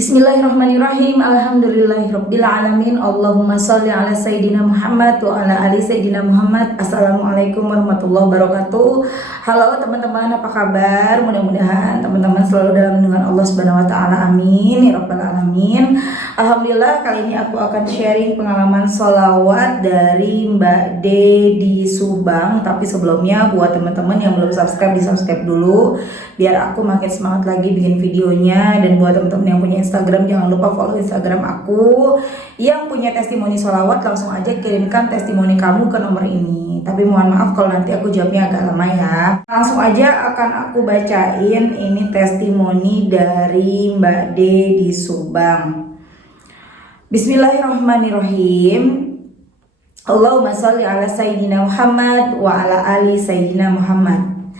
Bismillahirrahmanirrahim. Alhamdulillahirabbil alamin. Allahumma shalli ala sayidina Muhammad wa ala ali sayidina Muhammad. Assalamualaikum warahmatullahi wabarakatuh. Halo teman-teman, apa kabar? Mudah-mudahan teman-teman selalu dalam lindungan Allah Subhanahu wa taala. Amin ya rabbal alamin. Alhamdulillah, kali ini aku akan sharing pengalaman sholawat dari Mbak D di Subang. Tapi sebelumnya buat teman-teman yang belum subscribe, di subscribe dulu biar aku makin semangat lagi bikin videonya. Dan buat teman-teman yang punya Instagram, jangan lupa follow Instagram aku. Yang punya testimoni sholawat, langsung aja kirimkan testimoni kamu ke nomor ini. Tapi mohon maaf kalau nanti aku jawabnya agak lama ya. Langsung aja akan aku bacain ini testimoni dari Mbak D di Subang. Bismillahirrahmanirrahim. Allahumma sholli ala sayyidina Muhammad wa ala ali sayyidina Muhammad.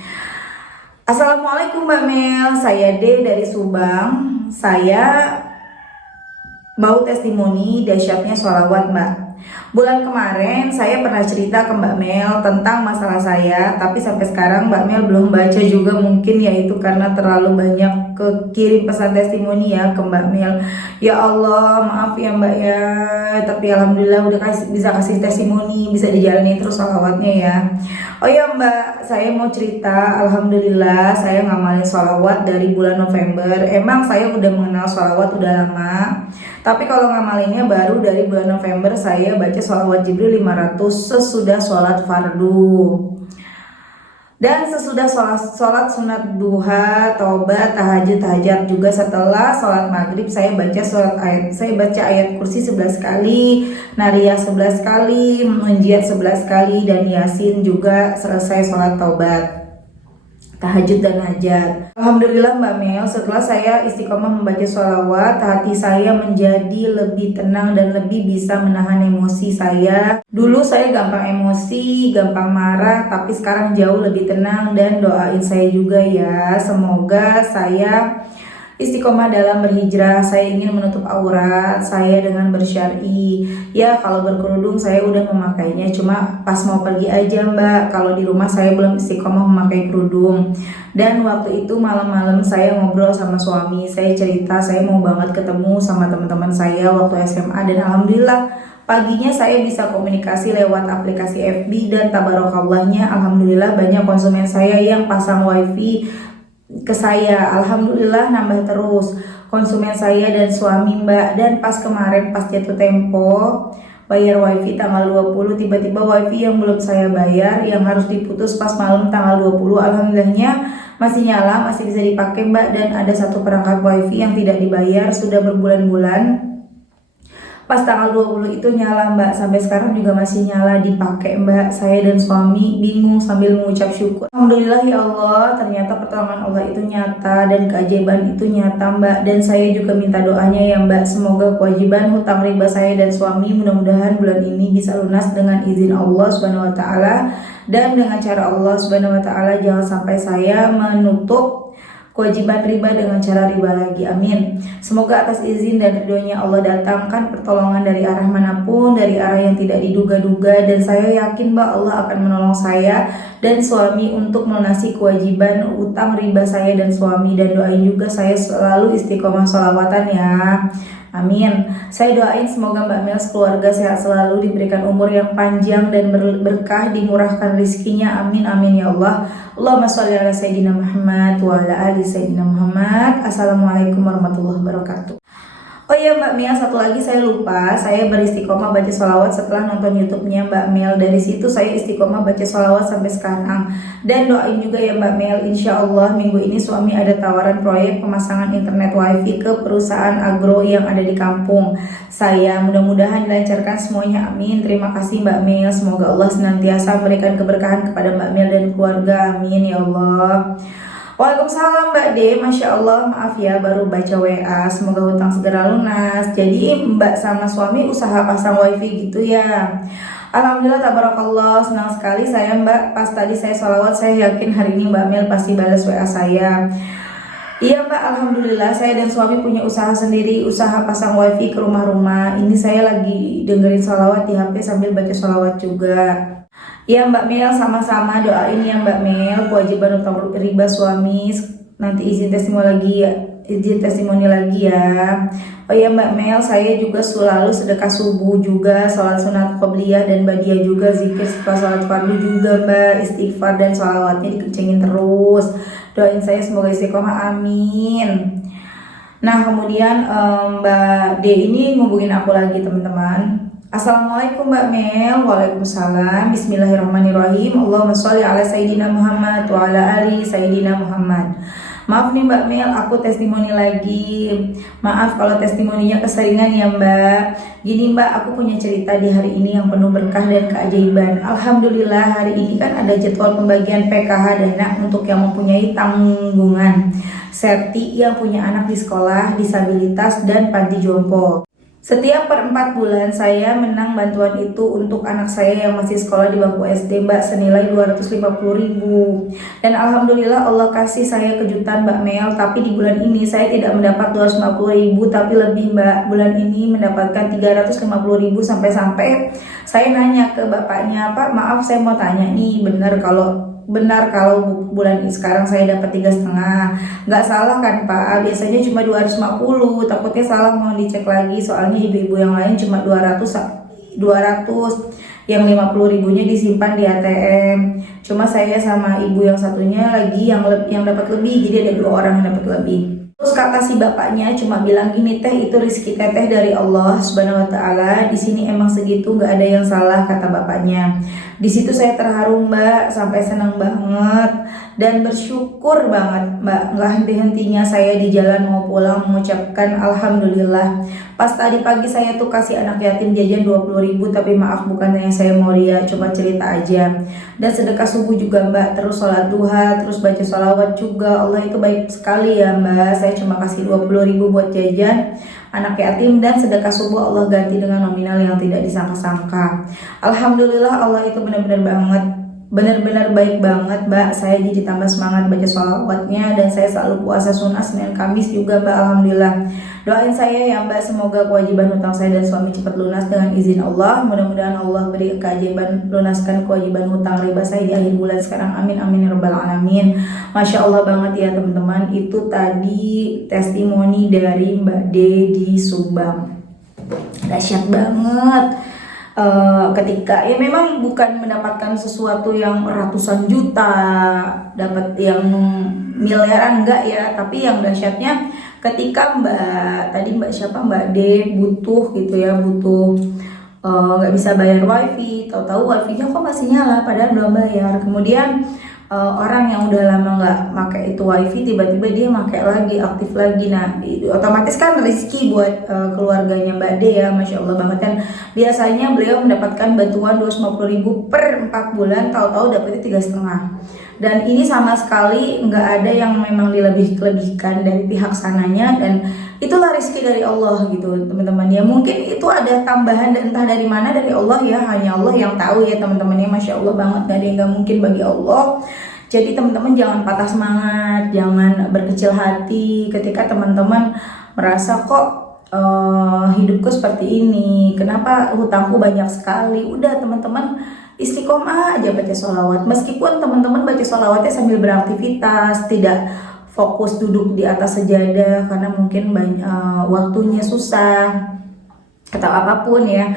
Assalamualaikum Mbak Mel, saya D dari Subang. Saya mau testimoni dahsyatnya sholawat Mbak. Bulan kemarin saya pernah cerita ke Mbak Mel tentang masalah saya, tapi sampai sekarang Mbak Mel belum baca juga, mungkin yaitu karena terlalu banyak kirim pesan testimoni ya ke Mbak Mel. Ya Allah, maaf ya Mbak ya, tapi alhamdulillah udah bisa kasih testimoni, bisa dijalani terus sholawatnya ya. Oh ya Mbak, saya mau cerita, alhamdulillah saya ngamalin sholawat dari bulan November. Emang saya udah mengenal sholawat udah lama, tapi kalau ngamalinnya baru dari bulan November. Saya baca sholawat Jibril 500 sesudah sholat fardu. Dan sesudah sholat sunat duha, taubat, tahajud juga. Setelah sholat maghrib saya baca ayat kursi 11 kali, nariyah 11 kali, munjiat 11 kali, dan yasin juga selesai sholat taubat, tahajud dan hajat. Alhamdulillah Mbak Mel, setelah saya istiqomah membaca sholawat, hati saya menjadi lebih tenang dan lebih bisa menahan emosi saya. Dulu saya gampang emosi, gampang marah, tapi sekarang jauh lebih tenang. Dan doain saya juga ya, semoga saya istiqomah dalam berhijrah. Saya ingin menutup aurat saya dengan bersyar'i. Ya kalau berkerudung saya udah memakainya, cuma pas mau pergi aja Mbak. Kalau di rumah saya belum istiqomah memakai kerudung. Dan waktu itu malam-malam saya ngobrol sama suami. Saya cerita saya mau banget ketemu sama teman-teman saya waktu SMA. Dan alhamdulillah paginya saya bisa komunikasi lewat aplikasi FB. Dan tabarakallahnya alhamdulillah banyak konsumen saya yang pasang wifi ke saya. Alhamdulillah nambah terus konsumen saya dan suami Mbak. Dan pas kemarin pas jatuh tempo bayar wifi tanggal 20, tiba-tiba wifi yang belum saya bayar yang harus diputus pas malam tanggal 20, alhamdulillahnya masih nyala, masih bisa dipakai Mbak. Dan ada satu perangkat wifi yang tidak dibayar sudah berbulan-bulan, pas tanggal 20 itu nyala Mbak, sampai sekarang juga masih nyala dipakai Mbak. Saya dan suami bingung sambil mengucap syukur. Alhamdulillah ya Allah, ternyata pertolongan Allah itu nyata dan keajaiban itu nyata Mbak. Dan saya juga minta doanya ya Mbak, semoga kewajiban hutang riba saya dan suami mudah-mudahan bulan ini bisa lunas dengan izin Allah Subhanahu wa taala. Dan dengan cara Allah Subhanahu wa taala jangan sampai saya menutup kewajiban riba dengan cara riba lagi, amin. Semoga atas izin dan ridhonya Allah datangkan pertolongan dari arah manapun, dari arah yang tidak diduga-duga. Dan saya yakin Mbak Allah akan menolong saya dan suami untuk melunasi kewajiban utang riba saya dan suami. Dan doain juga saya selalu istiqomah sholawatan ya, amin. Saya doain semoga Mbak Mel keluarga sehat selalu, diberikan umur yang panjang dan berkah, dimurahkan rizkinya, amin amin ya Allah. Allahumma sholli ala sayyidina Muhammad wa ala ali sayyidina Muhammad. Assalamualaikum warahmatullahi wabarakatuh. Oh iya Mbak Mel, satu lagi saya lupa, saya beristiqomah baca sholawat setelah nonton YouTube-nya Mbak Mel. Dari situ saya istiqomah baca sholawat sampai sekarang. Dan doain juga ya Mbak Mel, insya Allah minggu ini suami ada tawaran proyek pemasangan internet wifi ke perusahaan agro yang ada di kampung saya. Mudah-mudahan dilancarkan semuanya, amin. Terima kasih Mbak Mel, semoga Allah senantiasa memberikan keberkahan kepada Mbak Mel dan keluarga, amin ya Allah. Waalaikumsalam Mbak D, Masya Allah, maaf ya baru baca WA, semoga hutang segera lunas. Jadi Mbak sama suami usaha pasang wifi gitu ya. Alhamdulillah tabarakallah, senang sekali saya Mbak. Pas tadi saya sholawat, saya yakin hari ini Mbak Mel pasti balas WA saya. Iya Mbak, alhamdulillah saya dan suami punya usaha sendiri, usaha pasang wifi ke rumah-rumah. Ini saya lagi dengerin sholawat di HP sambil baca sholawat juga. Ya Mbak Mel, sama-sama doain ya Mbak Mel kewajiban utang riba suami. Nanti izin testimoni lagi izin testimoni lagi ya. Oh ya Mbak Mel, saya juga selalu sedekah subuh juga, sholat sunat qobliyah dan badiah juga, zikir setelah sholat fardu juga Mbak, istighfar dan sholawatnya dikencengin terus. Doain saya semoga istiqomah, amin. Nah kemudian Mbak D ini ngubungin aku lagi teman-teman. Assalamualaikum Mbak Mel. Waalaikumsalam. Bismillahirrahmanirrahim. Allahumma sholli ala Sayyidina Muhammad wa ala ali Sayyidina Muhammad. Maaf nih Mbak Mel, aku testimoni lagi. Maaf kalau testimoninya keseringan ya Mbak. Gini Mbak, aku punya cerita di hari ini yang penuh berkah dan keajaiban. Alhamdulillah hari ini kan ada jadwal pembagian PKH dana untuk yang mempunyai tanggungan serti yang punya anak di sekolah, disabilitas, dan panti jompo. Setiap per 4 bulan saya menang bantuan itu untuk anak saya yang masih sekolah di bangku SD Mbak, senilai 250.000. Dan alhamdulillah Allah kasih saya kejutan Mbak Mel, tapi di bulan ini saya tidak mendapat 250.000 tapi lebih Mbak. Bulan ini mendapatkan 350.000 sampai saya nanya ke bapaknya, Pak maaf saya mau tanya nih, benar kalau bulan ini sekarang saya dapat 3,5, nggak salah kan Pak? Biasanya cuma 250, takutnya salah, mau dicek lagi soalnya ibu-ibu yang lain cuma 200, yang 50.000-nya disimpan di ATM. Cuma saya sama ibu yang satunya lagi yang dapat lebih, jadi ada 2 orang yang dapat lebih. Terus kata si bapaknya cuma bilang gini, teh itu rezeki teteh dari Allah Subhanahu wa taala. Di sini emang segitu, nggak ada yang salah, kata bapaknya. Di situ saya terharu Mbak, sampai senang banget dan bersyukur banget Mbak. Nggak henti-hentinya saya di jalan mau pulang mengucapkan alhamdulillah. Pas tadi pagi saya tuh kasih anak yatim jajan 20.000, tapi maaf bukan yang saya mau ria, cuma cerita aja. Dan sedekah subuh juga Mbak, terus sholat duha, terus baca sholawat juga. Allah itu baik sekali ya Mbak. Saya cuma kasih 20.000 buat jajan anak yatim, dan sedekah subuh Allah ganti dengan nominal yang tidak disangka-sangka. Alhamdulillah Allah itu benar-benar baik banget Mbak. Saya jadi tambah semangat baca sholawatnya, dan saya selalu puasa sunnah Senin Kamis juga Mbak, alhamdulillah. Doain saya ya Mbak, semoga kewajiban hutang saya dan suami cepat lunas dengan izin Allah. Mudah-mudahan Allah beri keajaiban lunaskan kewajiban hutang riba saya di akhir bulan sekarang, amin amin ya rabbal alamin. Masya Allah banget ya teman-teman, itu tadi testimoni dari Mbak D di Subang. Dahsyat banget. Ketika ya memang bukan mendapatkan sesuatu yang ratusan juta, dapat yang miliaran enggak ya, tapi yang dahsyatnya ketika Mbak D butuh gitu ya, nggak bisa bayar wifi, tahu-tahu wifi-nya kok masih nyala padahal belum bayar. Kemudian orang yang udah lama nggak pakai itu wifi, tiba-tiba dia pakai lagi, aktif lagi. Nah otomatis kan rezeki buat keluarganya Mbak D ya, Masya Allah banget. Dan biasanya beliau mendapatkan bantuan 250.000 per 4 bulan, tahu-tahu dapetnya 3,5. Dan ini sama sekali nggak ada yang memang dilebih-lebihkan dari pihak sananya, dan itulah rezeki dari Allah gitu teman-teman ya. Mungkin itu ada tambahan dan entah dari mana dari Allah ya, hanya Allah yang tahu ya teman-teman ya. Masya Allah banget, gak ada yang nggak mungkin bagi Allah. Jadi teman-teman jangan patah semangat, jangan berkecil hati ketika teman-teman merasa kok hidupku seperti ini, kenapa hutangku banyak sekali. Udah teman-teman istiqomah aja baca sholawat, meskipun teman-teman baca sholawatnya sambil beraktivitas, tidak fokus duduk di atas sejadah karena mungkin waktunya susah atau apapun ya.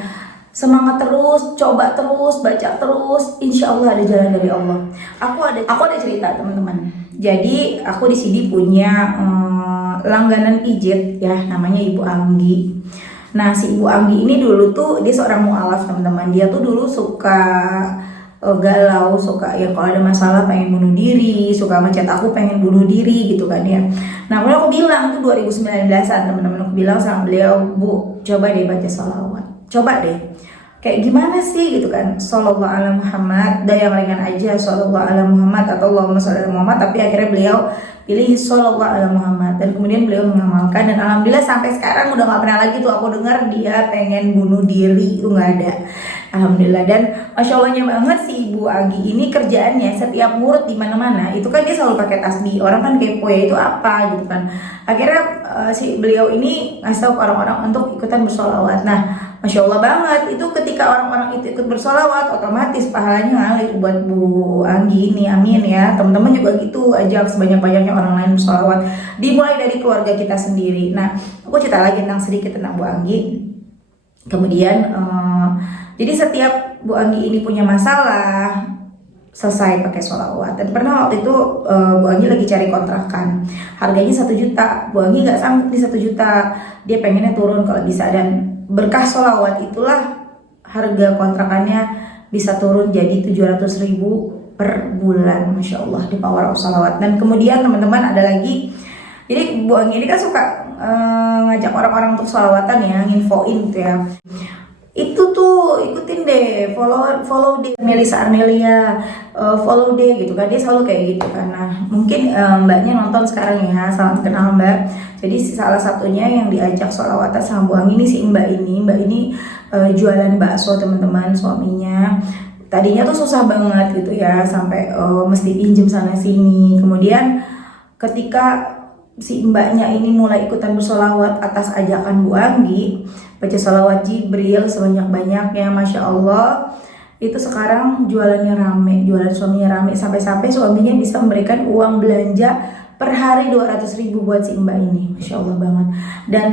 Semangat terus, coba terus, baca terus, insya Allah ada jalan dari Allah. Aku ada cerita teman-teman. Jadi aku di sini punya langganan pijit ya, namanya Ibu Anggi. Nah si Ibu Anggi ini dulu tuh dia seorang mualaf teman-teman. Dia tuh dulu suka galau, suka ya kalau ada masalah pengen bunuh diri, suka macet aku pengen bunuh diri gitu kan ya. Nah kalau aku bilang tuh 2019an teman-teman, aku bilang sama beliau, Bu coba deh baca sholawat, coba deh kayak gimana sih gitu kan, Shallallahu ala Muhammad, dan yang ringan aja Shallallahu ala Muhammad atau Allahumma sholli ala Muhammad. Tapi akhirnya beliau pilih Shallallahu ala Muhammad, dan kemudian beliau mengamalkan, dan alhamdulillah sampai sekarang udah gak pernah lagi tuh aku dengar dia pengen bunuh diri, itu nggak ada, alhamdulillah. Dan masya Allahnya banget si Ibu Anggi ini kerjaannya setiap murid di mana-mana itu kan dia selalu pakai tasbih. Orang kan kepo ya itu apa gitu kan. Akhirnya si beliau ini ngasih tahu ke orang-orang untuk ikutan bersolawat. Nah Masya Allah banget. Itu ketika orang-orang itu ikut bersolawat, otomatis pahalanya ngalir buat Bu Anggi ini. Amin ya. Teman-teman juga gitu, ajak sebanyak-banyaknya orang lain bersolawat. Dimulai dari keluarga kita sendiri. Nah, aku cerita lagi sedikit tentang Bu Anggi. Kemudian jadi setiap Bu Anggi ini punya masalah, selesai pakai sholawat. Dan pernah waktu itu Bu Anggi lagi cari kontrakan, harganya 1 juta. Bu Anggi nggak sanggup di 1 juta, dia pengennya turun kalau bisa. Dan berkah sholawat itulah harga kontrakannya bisa turun jadi 700.000 per bulan. Masya Allah, di power of sholawat. Dan kemudian teman-teman ada lagi, jadi Bu Anggi ini kan suka ngajak orang-orang untuk sholawatan ya, nginfoin gitu ya. Itu tuh ikutin deh, follow deh Melisa Arnelia, follow deh gitu kan, dia selalu kayak gitu kan. Nah mungkin mbaknya nonton sekarang ya, salam kenal mbak. Jadi salah satunya yang diajak sholawatan sama Bu Anggi ini si mbak ini jualan bakso teman-teman, suaminya tadinya tuh susah banget gitu ya, sampai mesti pinjem sana sini. Kemudian ketika si mbaknya ini mulai ikutan bersolawat atas ajakan Bu Anggi, baca solawat Jibril sebanyak-banyaknya, Masya Allah, itu sekarang jualannya rame, jualan suaminya rame, sampai-sampai suaminya bisa memberikan uang belanja per hari 200.000 buat si mbak ini. Masya Allah banget. Dan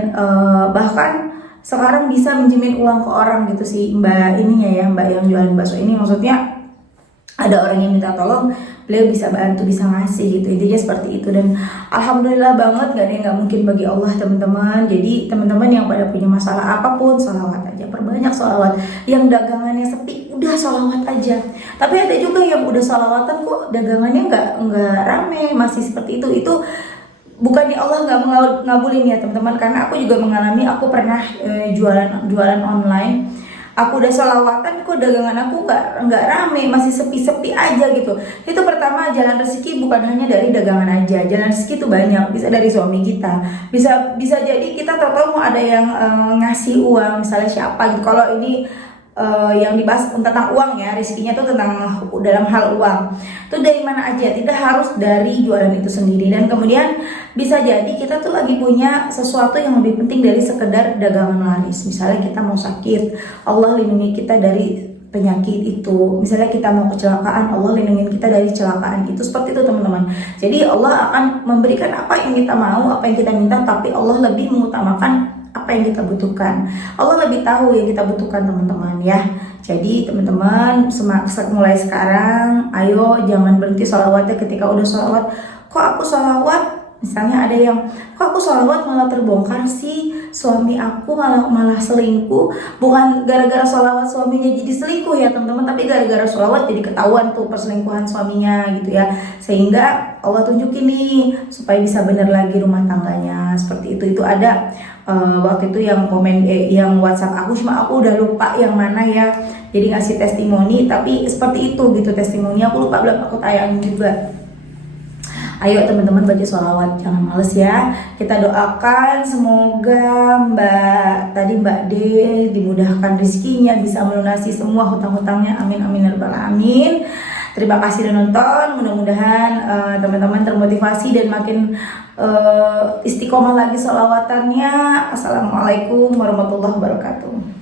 bahkan sekarang bisa minjemin uang ke orang gitu si mbak ininya ya, mbak yang jualan bakso ini. Maksudnya ada orang yang minta tolong, beliau bisa bantu, bisa ngasih gitu, intinya seperti itu. Dan alhamdulillah banget, gak ada yang gak mungkin bagi Allah teman-teman. Jadi teman-teman yang pada punya masalah apapun, sholawat aja, perbanyak sholawat. Yang dagangannya sepi, udah sholawat aja. Tapi ada juga yang udah sholawatan kok dagangannya nggak rame, masih seperti itu bukannya Allah nggak ngabulin ya teman-teman. Karena aku juga mengalami, aku pernah jualan online. Aku udah sholawatan kok dagangan aku nggak rame, masih sepi-sepi aja gitu. Itu pertama, jalan rezeki bukan hanya dari dagangan aja, jalan rezeki itu banyak, bisa dari suami kita, bisa jadi kita tahu mau ada yang ngasih uang, misalnya siapa gitu. Kalau ini yang dibahas tentang uang ya, rezekinya tuh tentang dalam hal uang. Itu dari mana aja, tidak harus dari jualan itu sendiri. Dan kemudian bisa jadi kita tuh lagi punya sesuatu yang lebih penting dari sekedar dagangan laris. Misalnya kita mau sakit, Allah lindungi kita dari penyakit itu. Misalnya kita mau kecelakaan, Allah lindungi kita dari kecelakaan itu. Seperti itu teman-teman. Jadi Allah akan memberikan apa yang kita mau, apa yang kita minta, tapi Allah lebih mengutamakan apa yang kita butuhkan. Allah lebih tahu yang kita butuhkan teman-teman ya. Jadi teman-teman mulai sekarang, ayo jangan berhenti sholawatnya ketika udah sholawat. Kok aku sholawat, misalnya ada yang, kok aku sholawat malah terbongkar sih, suami aku malah selingkuh. Bukan gara-gara sholawat suaminya jadi selingkuh ya teman-teman, tapi gara-gara sholawat jadi ketahuan tuh perselingkuhan suaminya gitu ya. Sehingga Allah tunjukin nih supaya bisa bener lagi rumah tangganya. Seperti itu ada waktu itu yang komen yang WhatsApp aku, cuma aku udah lupa yang mana ya. Jadi ngasih testimoni, tapi seperti itu gitu testimoni, aku lupa, belum aku tayang juga. Ayo teman-teman baca sholawat, jangan males ya. Kita doakan semoga Mbak D dimudahkan rezekinya, bisa melunasi semua hutang-hutangnya. Amin amin ya rabbal alamin. Terima kasih udah nonton. Mudah-mudahan teman-teman termotivasi dan makin istiqomah lagi sholawatannya. Assalamualaikum warahmatullahi wabarakatuh.